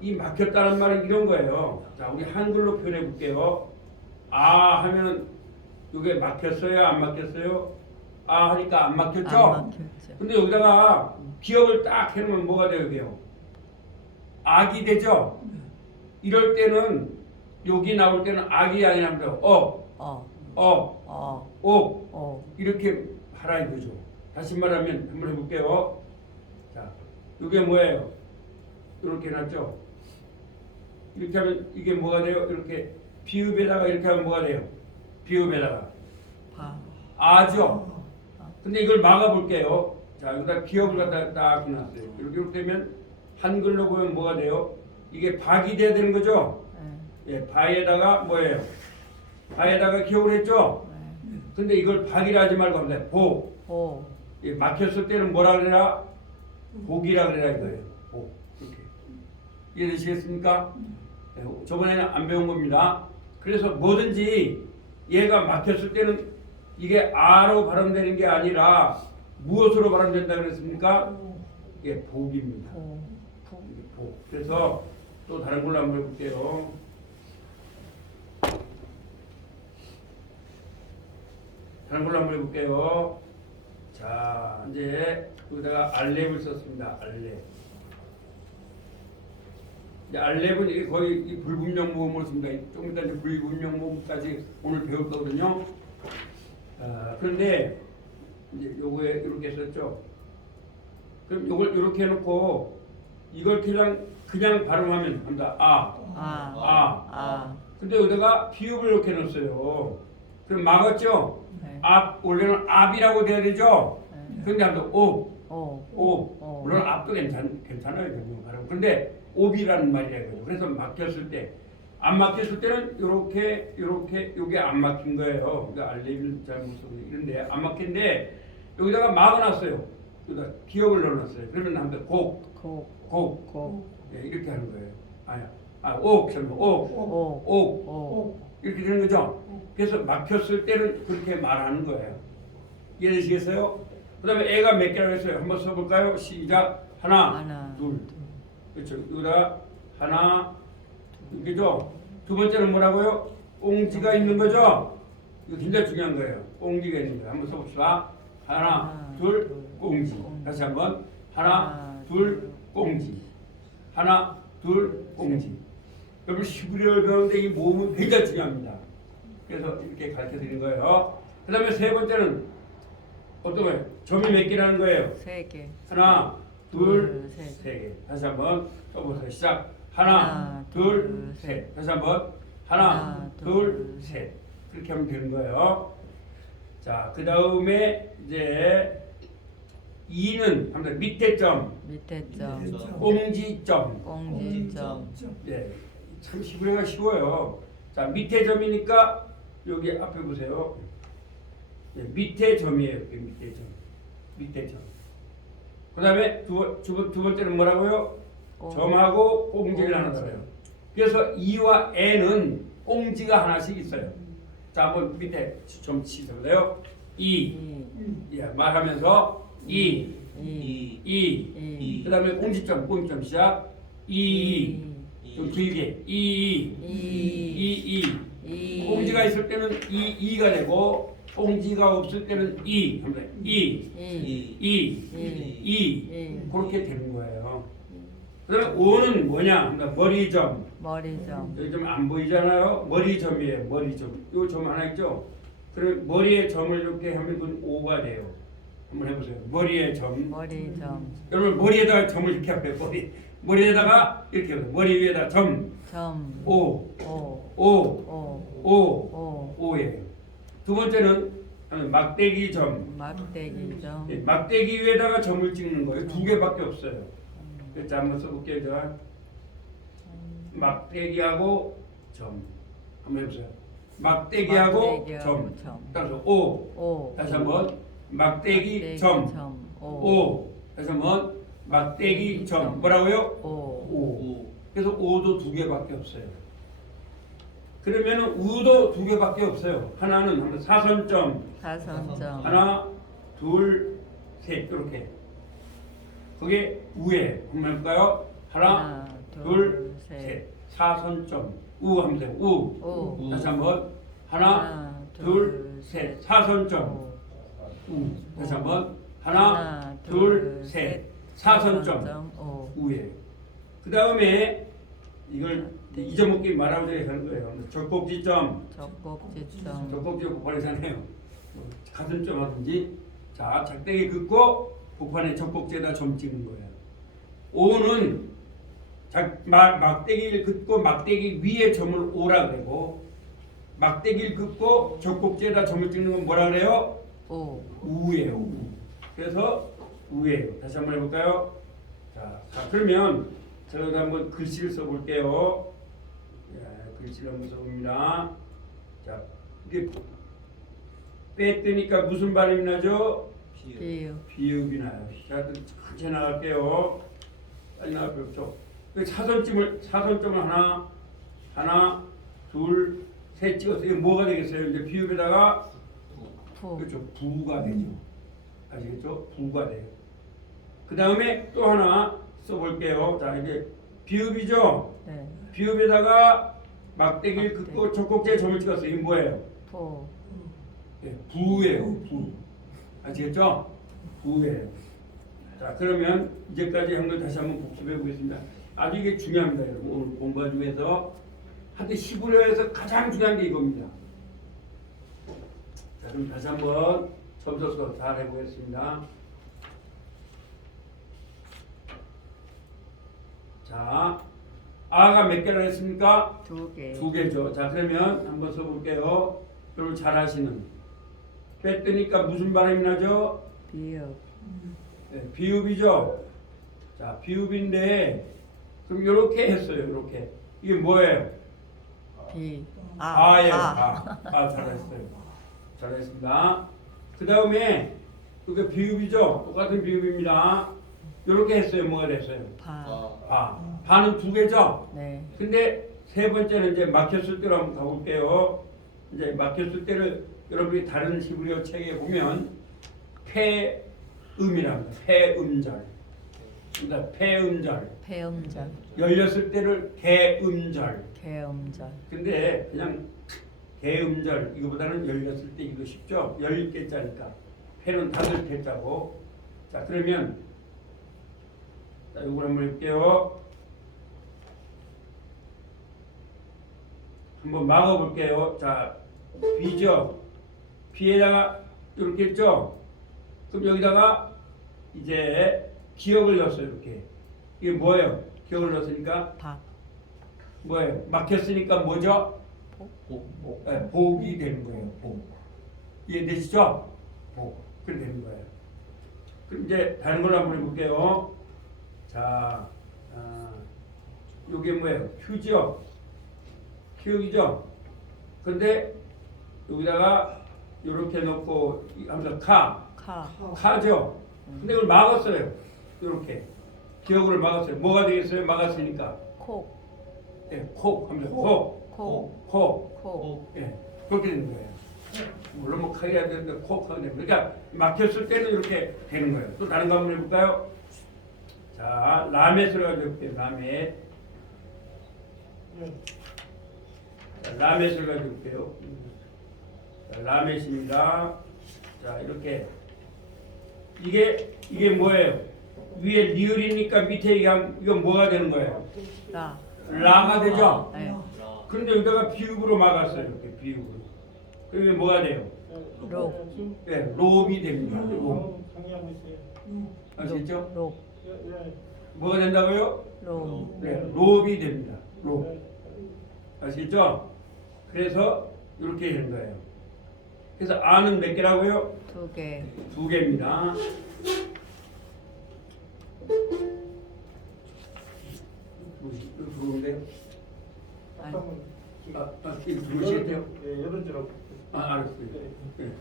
이 막혔다는 말은 이런 거예요. 자, 우리 한글로 표현해 볼게요. 아 하면은 이게 막혔어요? 안 막혔어요? 아 하니까 안 막혔죠? 안 막혔죠. 근데 여기다가 기억을 딱 해놓으면 뭐가 돼요? 이게요? 악이 되죠? 이럴 때는 여기 나올 때는 악이 아니라 이렇게 하라 이거죠. 다시 말하면 한번 해볼게요. 자, 이게 뭐예요? 이렇게 놨죠? 이렇게 하면 이게 뭐가 돼요? 이렇게 비읍에다가 이렇게 하면 뭐가 돼요? 비읍에다가 아죠? 근데 이걸 막아볼게요. 자, 여기다 기억을 갖다 딱 놨어요. 이렇게 되면 한글로 보면 뭐가 돼요? 이게 박이 돼야 되는 거죠? 예, 바에다가 뭐예요? 바에다가 기억을 했죠? 근데 이걸 박이라 하지 말고 하면 보. 예, 막혔을 때는 뭐라 그래라? 복이라 그래라 이거예요. 복. 이렇게. 이해되시겠습니까? 예, 저번에는 안 배운 겁니다. 그래서 뭐든지 얘가 막혔을 때는 이게 아로 발음되는 게 아니라 무엇으로 발음된다 그랬습니까? 이게 복입니다. 복. 이게 복. 그래서 또 다른 걸로 한번 해볼게요. 다른 걸로 한번 해볼게요. 자, 이제 여기다가 알렙을 썼습니다. 알렙. 이제 알렙은 이게 거의 이 불분명 모음을 씁니다. 조금 이따 이제 불분명 모음까지 오늘 배울 거거든요. 그런데 이제 요거에 이렇게 썼죠. 그럼 요걸 이렇게 해놓고 이걸 그냥 발음하면 한다. 근데 여기다가 비읍을 이렇게 넣었어요. 그럼 막았죠? 네. 원래는 압이라고 돼야 되죠? 네. 근데 한번 물론 압도 괜찮아요. 발음. 근데 옵이라는 말이라 이거죠. 그래서 막혔을 때, 안 막혔을 때는 요렇게 요게 안 막힌 거예요. 그러니까 알렙을 잘못 쓰고 이런데 안 막힌데 여기다가 막아놨어요. 여기다 기억을 넣어놨어요. 그러면 한번 네, 이렇게 하는 거예요. 이렇게 되는 거죠. 그래서 막혔을 때는 그렇게 말하는 거예요. 이해되시겠어요? 그 다음에 애가 몇 개라고 했어요? 한번 써볼까요? 시작. 하나, 둘. 그렇죠. 여기다 하나, 그죠? 두 번째는 뭐라고요? 꽁지가 있는 거죠? 이거 굉장히 중요한 거예요. 꽁지가 있는 거예요. 한번 써봅시다. 하나, 둘, 꽁지. 다시 한번. 하나, 둘, 꽁지. 하나, 둘, 꽁지. 여러분 시부리얼 배우는데 이 모음은 굉장히 중요합니다. 그래서 이렇게 가르쳐 드리는 거예요. 그 다음에 세 번째는 어떤 거예요? 점이 몇 개라는 거예요? 3개. 하나, 둘, 세 개. 다시 한번 써보세요. 시작. 하나, 둘, 셋. 다시 한번. 하나, 둘, 셋. 그렇게 하면 되는 거예요. 자, 그 다음에 이제 2는 합니다. 밑에 점, 꽁지점. 예, 참 시부리가 쉬워요. 자, 밑에 점이니까 여기 앞에 보세요. 예, 밑에 점이에요. 여기 밑에 점. 밑에 점. 그 다음에 두 번째는 뭐라고요? 점하고 꽁지를 하나 달아요. 그래서 이와 애는 꽁지가 하나씩 있어요. 자, 한번 밑에 좀 치세요. 예, 말하면서 그 다음에 꽁지점 시작. 좀 길게. 꽁지가 있을 때는 이가 되고, 꽁지가 없을 때는 합니다. 그렇게 되는 거예요. 그 다음에 오는 뭐냐? 머리점. 여기 좀 안 보이잖아요? 머리점이에요. 머리점. 요 점 하나 있죠? 그럼 머리에 점을 이렇게 하면 그건 오가 돼요. 한번 해보세요. 머리에 점. 여러분 머리에다가 점을 이렇게 할게요. 머리에다가 이렇게 해보세요. 머리 위에다 점. 오예요. 두 번째는 막대기 점. 예, 막대기 위에다가 점을 찍는 거예요. 두 개밖에 없어요. 그래서 한번 써볼게요. 제가 막대기하고 점. 한번 해보세요. 막대기하고 점. 따라서 다시 한번 막대기 점. 다시 한번 막대기 점. 뭐라고요? 그래서 오도 두 개밖에 없어요. 그러면은 우도 두 개밖에 없어요. 하나는 한번 사선점. 하나, 둘, 셋 이렇게. 그게 우에 한번 해볼까요? 하나, 둘, 셋. 사선점. 우 하면 돼요. 우. 다시 한번. 하나, 둘, 셋. 사선점. 우. 다시 한번. 하나, 둘, 셋. 사선점. 우에. 그 다음에 이걸 잊어먹기 말하고 하는 거예요. 적곡지점. 적곡지가 복판이잖아요. 가슴점 하든지. 자, 작대기 긋고 복판에 적곡지에다 점 찍는 거예요. 오는 막대기를 긋고 막대기 위에 점을 오라 그러고, 막대기를 긋고 적곡지에다 점을 찍는 건 뭐라 그래요? 우예요. 우. 그래서 우예요. 다시 한번 해볼까요? 자, 그러면 제가 한번 글씨를 써볼게요. 글씨를 한번 써봅니다. 자, 이게 빼뜨니까 무슨 발음이 나죠? 비읍이 나요. 자, 천천히 나갈게요. 빨리 나갈 필요 없죠. 사선점을 하나, 둘, 셋 찍어서 이게 뭐가 되겠어요? 이제 비읍에다가 그렇죠. 부가 되죠. 아시겠죠? 부가 돼요. 그 다음에 또 하나 써볼게요. 자, 이제 비읍이죠. 네. 비읍에다가 막대기를 긋고 젖꼭지에 점을 찍었어요. 이게 뭐예요? 보. 예, 부예요. 부. 아시겠죠? 부예요. 자, 그러면 이제까지 한 걸 다시 한번 복습해 보겠습니다. 아주 이게 중요합니다, 여러분. 오늘 공부 중에서 하여튼 시부려에서 가장 중요한 게 이겁니다. 자, 그럼 다시 한번 점수서 잘 해보겠습니다. 자, 아가 몇 개나 했습니까? 2개. 2개죠. 자, 그러면 한번 써볼게요. 여러분 잘 아시는. 뺐더니까 무슨 발음이 나죠? 비읍. 네, 비읍이죠. 자, 비읍인데 그럼 이렇게 했어요. 이렇게. 이게 뭐예요? 비. 아예요. 아, 잘했어요. 잘했습니다. 그 다음에 그게 비읍이죠. 똑같은 비읍입니다. 이렇게 했어요. 뭐가 됐어요? 바. 바는 2개죠. 네. 근데 세 번째는 이제 막혔을 때로 한번 가볼게요. 이제 막혔을 때를 여러분이 다른 히브리어 책에 보면 폐음이랍니다. 폐음절. 그러니까 폐음절. 폐음절. 열렸을 때를 개음절. 개음절. 근데 그냥 개음절 이거보다는 열렸을 때 이거 쉽죠? 열릴 개자니까 폐는 닫을 개자고. 자, 그러면 자, 이걸 한번 해볼게요. 한번 막아볼게요. 자, 비죠. 비에다가 이렇게 했죠. 그럼 여기다가 이제 기역을 넣었어요. 이렇게. 이게 뭐예요? 기역을 넣었으니까 박. 뭐예요? 막혔으니까 뭐죠? 복. 네, 복이 되는 거예요. 복. 이해되시죠? 복. 그렇게 되는 거예요. 그럼 이제 다른 걸로 한번 해볼게요. 자, 요게 뭐예요? 휴지요. 기억이죠? 근데 여기다가 이렇게 넣고 하면서 카죠? 근데 이걸 막았어요. 이렇게 기억을 막았어요. 뭐가 되겠어요? 막았으니까 콕. 예, 콕 하면서 콕. 예, 그렇게 되는 거예요. 물론 뭐 카이야 되는데 콕 하면 되고 그러니까 막혔을 때는 이렇게 되는 거예요. 또 다른 거 한번 해볼까요? 자, 라멧을 가지고 볼게요. 라멧을 가지고 볼게요. 자, 라멧입니다. 자, 이렇게 이게 뭐예요? 위에 리을이니까 밑에 이건 뭐가 되는 거예요? 라가 되죠? 네. 그런데 여기다가 비읍으로 막았어요. 이렇게 비읍으로. 그게 뭐가 돼요? 록. 네, 롭이 됩니다. 롭. 아시겠죠? 록. 뭐가 된다고요? 록. 네, 롭이 됩니다. 롭. 아시겠죠? 그래서 이렇게 되는 거예요. 그래서 아는 몇 개라고요? 2개. 2개입니다. 들어오는데요? 이거 들어오시겠대요? 예, 여러 줄하고. 알았어요. 네.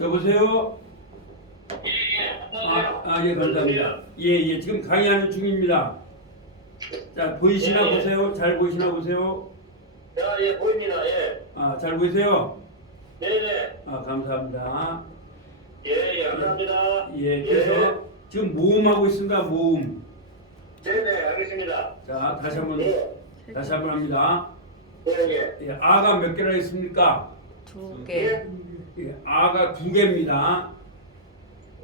여보세요? 예, 감사합니다. 예, 지금 강의하는 중입니다. 자, 보이시나 보세요? 잘 보이시나 보세요? 예, 보입니다. 예. 잘 보이세요? 네네. 감사합니다. 예, 감사합니다. 예, 그래서 지금 모음하고 있습니다. 모음. 네네, 알겠습니다. 자, 다시 한번 합니다. 예. 예, 아가 몇 개나 있습니까? 2개. 예, 아가 2개입니다.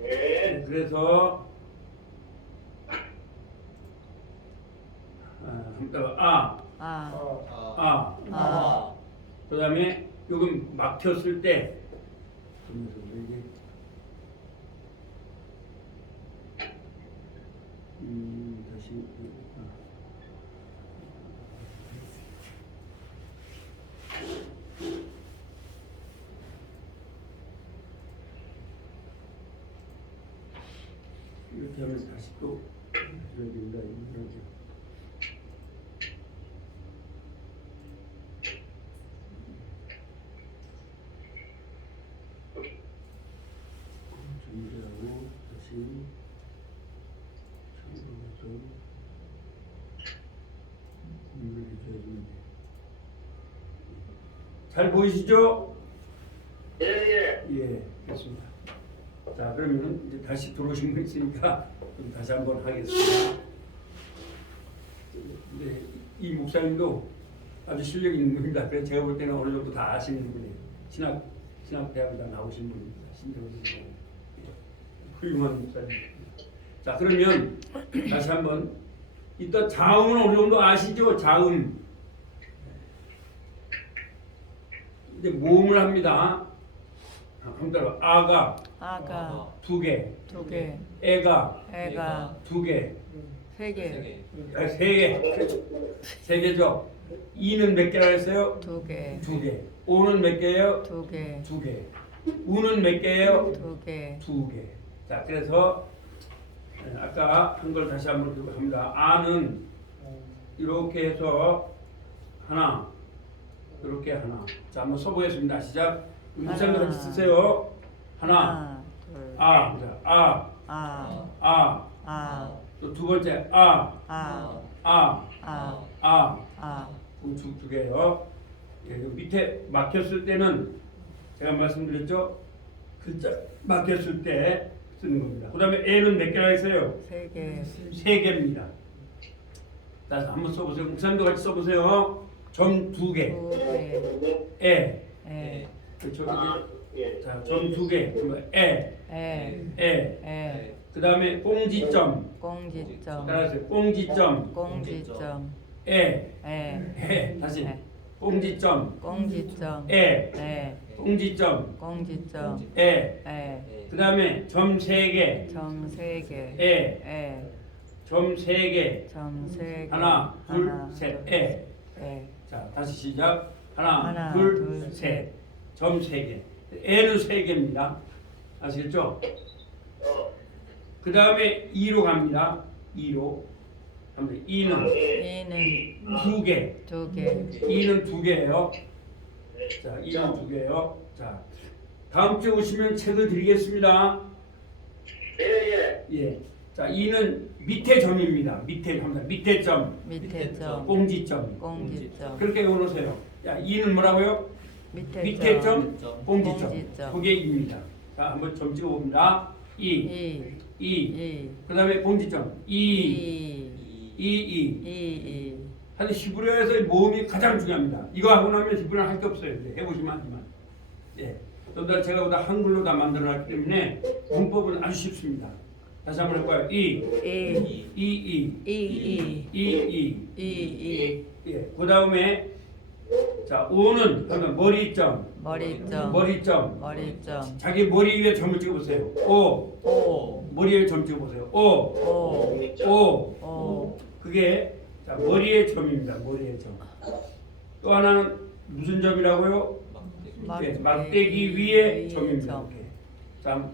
예. 그래서 그 다음에 요금 막혔을 때 다시 이렇게 하면 다시 또 들어야 된다. 이렇게. 준비하고 다시 참고해서 공부를 해줘야 되는데 잘 보이시죠? 예, 예. 예, 그렇습니다. 자, 그러면 이제 다시 들어오신 분 있으니까 좀 다시 한번 하겠습니다. 네, 이 목사님도 아주 실력 있는 분입니다. 그래서 제가 볼 때는 어느 정도 다 아시는 분이에요. 신학대학에 다 나오신 분입니다. 신대원이고 훌륭한 목사님. 자, 그러면 다시 한번 이따 자음은 어느 정도 아시죠? 자음. 이제 모음을 합니다. 한번 따라. 아가 두 개, 두 개, 애가 두 개, 세 개, 세 개죠. 이는 몇 개라 했어요? 두 개, 두 개. 오는 몇 개예요? 두 개, 두 개. 우는 몇 개예요? 두 개, 두 개. 자, 그래서 아까 한 걸 다시 한번 합니다. 아는 이렇게 해서 하나, 이렇게 하나. 자, 한번 써보겠습니다. 시작. 문장도 같이 쓰세요. 하나, 둘, 또 두 번째 두 개요. 예, 밑에 막혔을 때는 제가 말씀드렸죠. 글자 막혔을 때 쓰는 겁니다. 그다음에 애는 몇 개나 있어요? 세 개, 세 개입니다. 다시 한번 써보세요. 목사님도 같이 써보세요. 점 두 개. 두 개, 애. 그렇죠. 예. 자, 점 두 개. 그러면 애. 그다음에 공지점. 공지점, 따라하세요. 공지점. 공지점, 다시. 공지점. 공지점, 공지점. 공지점, 그다음에 점 세 개. 점 세 개, 점 세 개. 점 세 개, 하나, 둘, 셋. 자, 다시 시작. 하나, 둘, 셋. 점 세 개. 애는 세 개입니다. 아시겠죠? 그 다음에 2로 갑니다. 2로. 이는 이는 두 개. 두 개, 이는 두 개예요. 자, 이는 두 개요. 자, 다음 주에 오시면 책을 드리겠습니다. 예. 예. 자, 이는 밑에 점입니다. 밑에 합니다. 밑에 점. 밑에 점, 공지점. 공지점, 그렇게 외워놓으세요. 야, 이는 뭐라고요? 밑에 점, 공지점. 공지점. 그게 입니다. 자, 한번 점 찍어봅니다. 이. 그 다음에 공지점. 이. 사실 히브리어에서 모음이 가장 중요합니다. 이거 하고 나면 히브리어 할 게 없어요. 해보시면 하지만. 예. 또 제가 보다 한글로 다 만들어놨기 때문에 문법은 아주 쉽습니다. 다시 한번 해볼까요? 예. 그 다음에 자, 오는 그러면 머리점. 자기 머리 위에 점을 찍어보세요. 머리 위에 점 찍어보세요. 그게 자, 머리의 점입니다. 머리의 점. 또 하나는 무슨 점이라고요? 막대기 위에 점입니다. 이렇게. 자,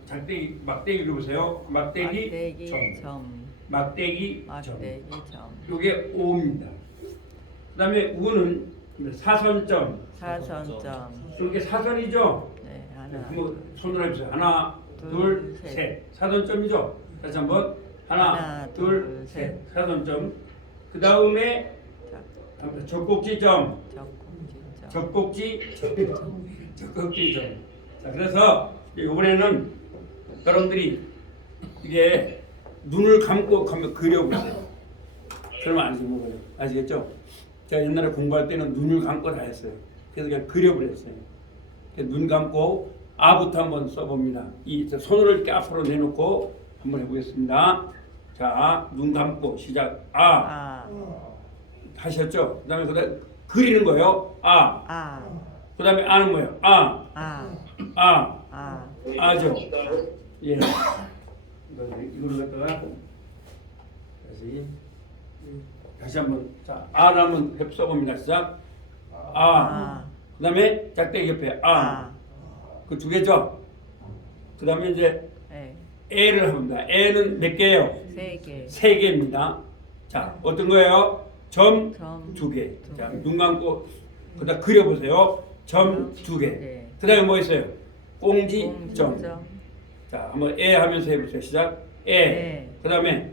막대기를 보세요. 막대기 점. 막대기 점. 이게 O입니다. 그다음에 우는 사선점. 이렇게 사선이죠? 네, 하나, 한번 손으로 해보세요. 하나, 둘, 셋. 사선점이죠? 다시 한번 하나, 둘, 셋. 사선점. 그 다음에 적곡지점. 적곡지점. 자, 그래서 이번에는 여러분들이 이게 눈을 감고 그려보세요. 그러면 안 되는 거예요. 아시겠죠? 제가 옛날에 공부할 때는 눈을 감고 다 했어요. 그래서 그냥 그려버렸어요. 눈 감고 아부터 한번 써봅니다. 이 손을 이렇게 앞으로 내놓고 한번 해보겠습니다. 자, 눈 감고 시작. 하셨죠? 그다음에 그리는 거예요. 그다음에 아는 거예요. 아죠. 예. 이걸 갖다가 다시 한번 자, 아를 한번 써봅니다. 시작. 그다음에 작대기 옆에 그 두 개죠. 그다음에 이제 애를 합니다. 애는 몇 개예요? 세 개입니다. 자, 어떤 거예요? 점 두 개. 자, 눈 감고 그다 그려보세요. 점 두 개. 그다음에 뭐 있어요? 공지점. 자, 한번 애 하면서 해보세요. 시작. 그다음에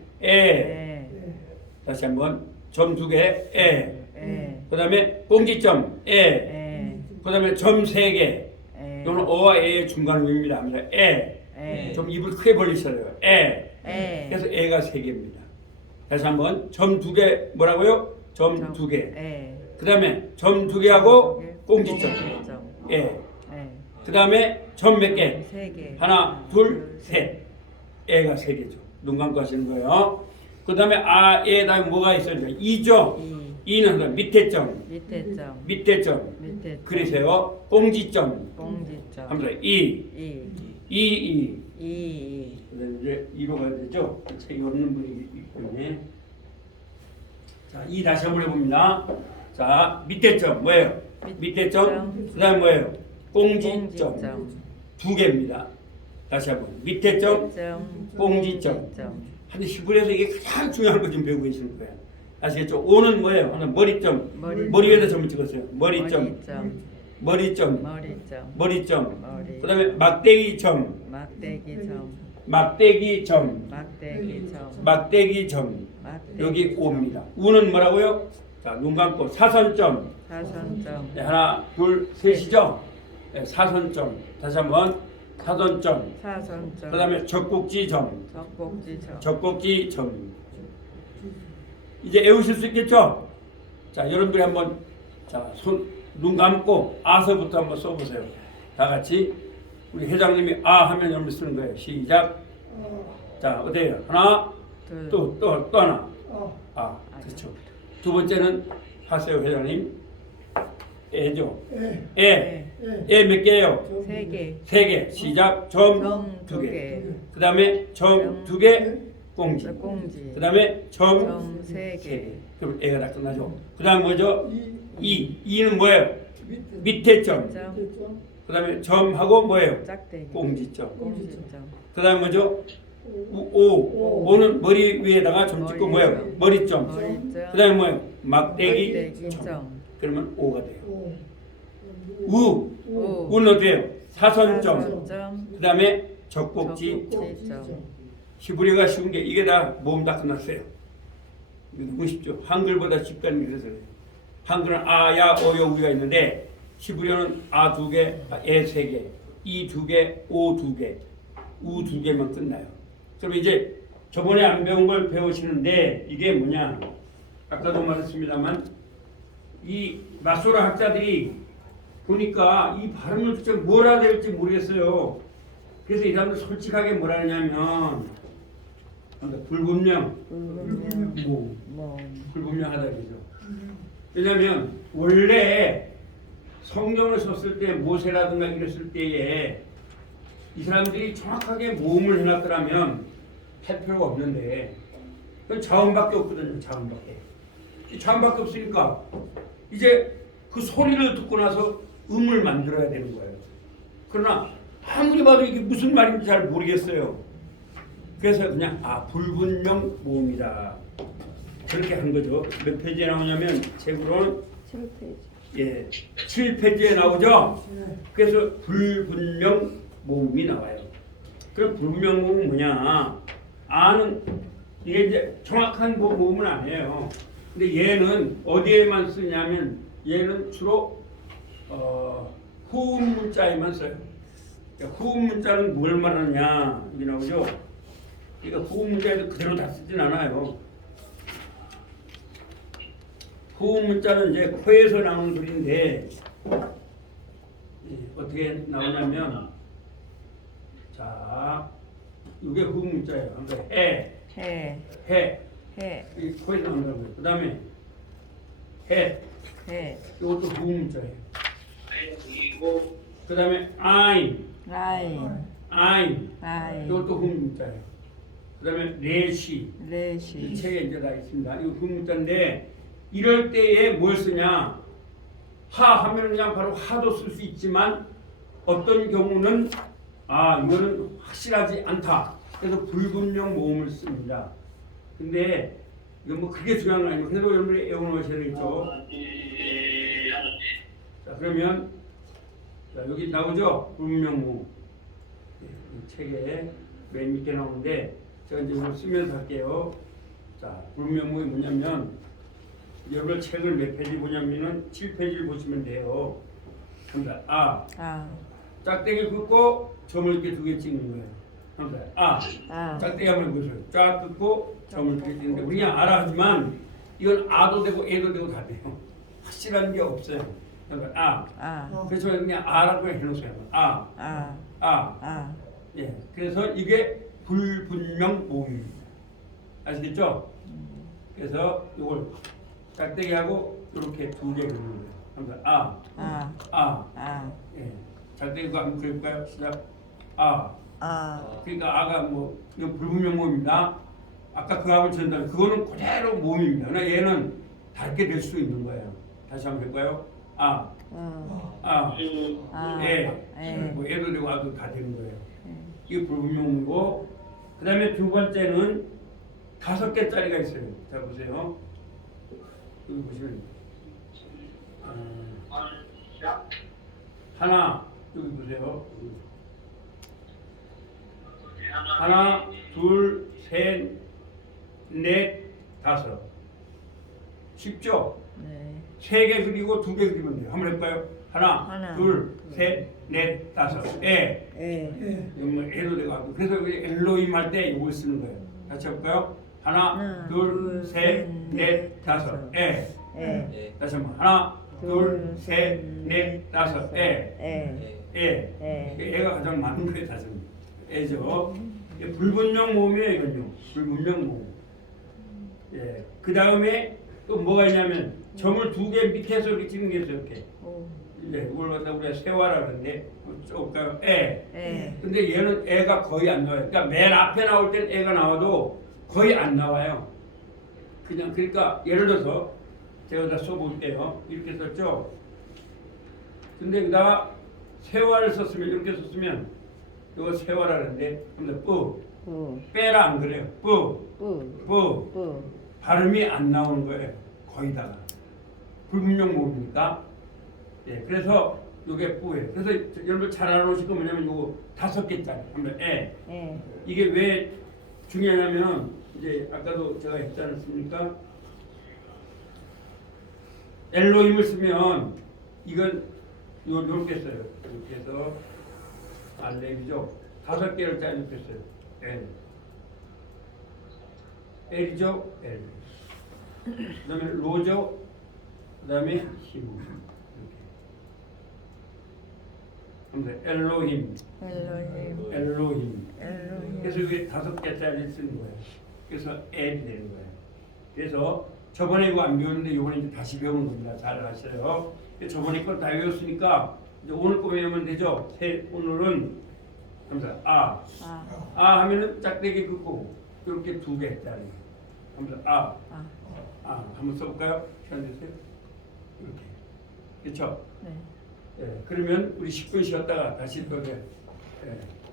다시 한번 점 두 개. 그다음에 공지점. 그다음에 점 3개. 에. 이거는 어와 에의 중간음입니다. 에. 좀 입을 크게 벌리셔요. 에. 그래서 에가 3개입니다. 다시 한번 점 2개 뭐라고요? 점 2개. 에. 그다음에 점 2개하고 꽁지점. 에. 에. 그다음에 점 몇 개? 3개. 하나, 둘, 셋. 애가 3개죠. 눈 감고 하시는 거예요. 그다음에 아, 에 다음에 뭐가 있어요? 2죠. 2는 밑에 점. 밑에 점. 밑에 점. 밑에 점. 그러세요. 꽁지점. 공지점. 하면서 2. 2. 2. 2. 그다음에 이제 2로 가야 되죠. 책이 없는 분이 있군요. 자, 2 다시 한번 해봅니다. 자, 밑에 점 뭐예요? 밑에 점. 그다음에 뭐예요? 꽁지점. 2개입니다. 다시 한번 밑에 점, 꽁지점. 한 시골에서 이게 가장 중요한 거 좀 배우고 계시는 거예요. 아시겠죠? 오는 뭐예요? 하나 머리점. 머리 위에다 점을 찍었어요. 머리점. 머리점. 머리점. 머리점. 머리. 그다음에 막대기점. 막대기점. 막대기점. 막대기점. 막대기점. 막대기점. 여기 오입니다. 우는 뭐라고요? 자, 눈 감고 사선점. 사선점. 네, 하나, 둘, 셋이죠? 네, 사선점. 다시 한번 사선점. 사선점. 그다음에 젖꼭지점. 젖꼭지점. 젖꼭지점. 이제 외우실 수 있겠죠? 자, 여러분들이 한번 자, 눈 감고 아서부터 한번 써보세요. 다 같이 우리 회장님이 아 하면 여러분 쓰는 거예요. 시작. 자, 어때요? 하나, 둘. 또 하나. 아, 그렇죠. 두 번째는 하세요, 회장님. 애죠. 애 몇 개예요? 3개. 3개. 시작. 점 2개. 그 다음에 점 2개. 꽁지. 꽁지. 그 다음에 점 3개. 그럼 애가 다 끝나죠. 그 다음 뭐죠? 2는 뭐예요? 밑에 점. 그 다음에 점하고 뭐예요? 짝대기. 꽁지점. 꽁지점. 그 다음 뭐죠? 5는 머리 위에다가 점 찍고 뭐예요? 머리점. 머리점. 그 다음에 뭐예요? 막대기 점. 막대기점. 그러면 5가 돼요. 우. 우는 어때요? 사선점. 사선점. 그 다음에 젖꼭지. 젖꼭지점. 히브리어가 쉬운 게 이게 다 모음 다 끝났어요. 이거 너무 쉽죠. 한글보다 쉽다는 게 그래서 그래요. 한글은 아, 야, 어, 요, 우가 있는데 히브리어는 아 2개, 에 3개, 이 2개, 오 2개, 우 2개만 끝나요. 그럼 이제 저번에 안 배운 걸 배우시는데 이게 뭐냐? 아까도 말했습니다만 이 마소라 학자들이 보니까 이 발음을 도대체 뭐라 해야 될지 모르겠어요. 그래서 이 사람들 솔직하게 뭐라 하냐면 불분명, 불분명하다 그러죠. 왜냐하면 원래 성경을 썼을 때 모세라든가 이랬을 때에 이 사람들이 정확하게 모음을 해놨더라면 할 필요가 없는데 그건 자음밖에 없거든요. 자음밖에 없으니까 이제 그 소리를 듣고 나서 음을 만들어야 되는 거예요. 그러나 아무리 봐도 이게 무슨 말인지 잘 모르겠어요. 그래서 그냥 불분명 모음이다. 그렇게 한 거죠. 몇 페이지에 나오냐면 책으로는 7페이지. 7페이지에 나오죠. 그래서 불분명 모음이 나와요. 그럼 불분명 모음은 뭐냐? 아는 이게 이제 정확한 모음은 아니에요. 근데 얘는 어디에만 쓰냐면 얘는 주로 후음 문자에만 써요. 후음 문자는 뭘 말하냐 여기 나오죠. 그러니까 후음 문자에도 그대로 다 쓰진 않아요. 후음 문자는 이제 코에서 나오는 소리인데 어떻게 나오냐면 자 이게 후음 문자예요. 그러니까 해. 이 코에서 나오는 거고요. 그 다음에 해. 이것도 후음 문자예요. 그 다음에 아인. 이것도 후음 문자예요. 그 다음에 레시. 이 책에 이제 다 있습니다. 이거 후음 문자인데 이럴 때에 뭘 쓰냐? 하 하면 그냥 바로 하도 쓸 수 있지만 어떤 경우는 이거는 확실하지 않다. 그래서 불분명 모음을 씁니다. 근데 이건 뭐 그게 중요한 건 아니고 그래도 여러분이 외워놓으셔야 되겠죠. 자 그러면 자, 여기 나오죠? 불분명 모음. 이 책에 맨 밑에 나오는데 제가 이제 이걸 쓰면서 할게요. 자 불분명 모음이 뭐냐면 여러분 책을 몇 페이지 보냐면은 7페이지를 보시면 돼요. 합니다. 아. 아. 짝대기 긋고 점을 이렇게 두 개 찍는 거예요. 합니다. 아. 아. 짝대기 한번 보세요. 쫙 긋고 점을 이렇게 찍는데 우리 그냥 알아 하지만 이건 아도 되고 애도 되고 다 돼요. 확실한 게 없어요. 그러니까 아. 아. 그래서 그냥 아라고 해놓으세요. 아. 아. 아. 아. 예. 그래서 이게 불분명 모음입니다. 아시겠죠? 그래서 이걸 짝대기하고 이렇게 두 개 그리는 거예요. 합니다. 아. 아. 아. 아. 예. 짝대기가 한번 그릴까요? 시작. 아. 아. 그러니까 아가 뭐 이거 불분명 모음입니다. 아까 그 하고 전달 그거는 그대로 모음입니다. 그러나 얘는 다르게 될 수 있는 거예요. 다시 한번 해볼까요? 아. 아. 아. 예. 예. 뭐 애도 되고 아도 다 되는 거예요. 이게 불분명이고 그 다음에 두 번째는 5개짜리가 있어요. 자 보세요. 여기 보시면 하나 여기 보세요. 하나, 둘, 셋, 넷, 다섯. 쉽죠? 네. 3개 그리고 2개 그리면 돼요. 한번 해볼까요? 하나, 하나, 둘, 셋, 넷, 다섯. 에. 예. 이건 뭐 애도 되고 하고. 그래서 우리 엘로힘 할 때 이걸 쓰는 거예요. 같이 해볼까요? 하나, 둘, 셋, 넷, 다섯. 에. 예. 다시 한번 하나, 둘, 셋, 넷, 다섯. 에. 예. 에. 예. 애가 가장 많은 거예요, 다섯. 애죠. 이게 불분명 모음이에요, 이건요. 불분명 모음. 예. 그 다음에 또 뭐가 있냐면 점을 2개 밑에서 이렇게 찍는 게 있어요, 이렇게. 예, 이걸 갖다 우리가 세화라 그러는데 조금 애. 예. 근데 얘는 애가 거의 안 나와요. 그러니까 맨 앞에 나올 땐 애가 나와도 거의 안 나와요. 그냥 그러니까 예를 들어서 제가 다 써볼게요. 이렇게 썼죠. 근데 그다가 세화를 썼으면 이렇게 썼으면 이거 세화라 그러는데 근데 뿌 빼라 안 그래요. 뿌 발음이 안 나오는 거예요. 거의 다가 불분명 모음이니까. 예, 그래서 이게 뿌예요. 그래서 여러분 잘 알아놓으실 거 뭐냐면 이거 5개짜리 하면 에. 이게 왜 중요하냐면 이제 아까도 제가 했지 않았습니까? 엘로힘을 쓰면 이건 요렇게 써요. 이렇게 해서 알렘이죠. 5개를 짜리 이렇게 써요. L. L이죠. L. 그 다음에 로죠. 그 다음에 힘. 엘로힘. 그래서 이게 5개짜리 쓰는 거예요. 그래서 L이 되는 거예요. 그래서 저번에 이거 안 배웠는데 이번에 이제 다시 배우는 겁니다. 잘 아셔요. 저번에 걸 다 외웠으니까 이제 오늘 거 외우면 되죠. 오늘은 하면서 아 하면은 짝대기 긋고 이렇게 2개짜리 하면서 한번 써볼까요? 시간 되세요? 이렇게 그렇죠? 네. 예, 그러면 우리 10분 쉬었다가 다시 또 예,